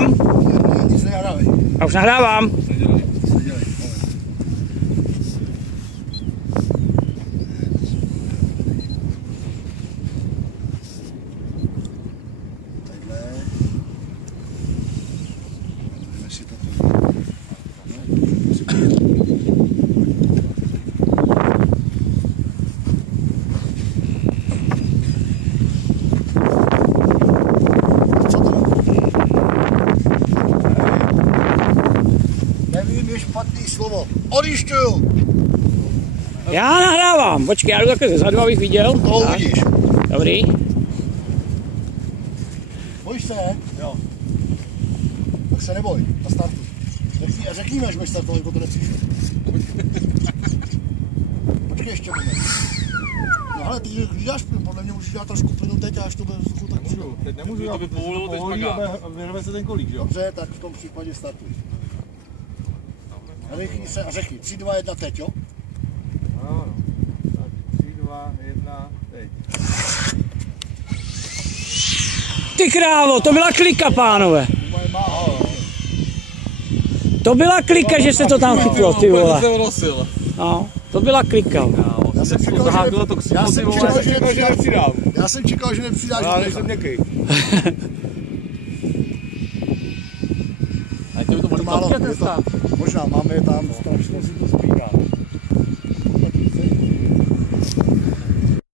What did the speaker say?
nahrávám. Nic nenahrávej. Já už nahrávám. Nevím, je špatný slovo. Odjišťuju. Já nahrávám. Počkej, já jdu takhle zezadu, abych viděl. To uvidíš. Dobrý. Bojíš se, ne? Jo. Tak se neboj, na startu. Řekni mi, až budeš startovat, jako to nepřišlo. Počkej ještě moment. No ale ty děláš plyn, podle mě můžeš dělat trošku plynu teď a až to bude vzduchu, tak můžu. Teď nemůžu, to by povolilo teď špagát. A vyrve se ten kolík, jo? Dobře, tak v tom případě startuj. Rychlí se a řekni 3, 2, 1, teď, jo? Ano, tak 3, 2, 1, teď. Ty krávo, to byla klika, pánové. To byla klika, že se to tam chytlo, ty vole. No, to byla klika. Já jsem čekal, že nepřidáš. Já nejsem měkký. A to málo, možná máme je tam, strašně si to spíká.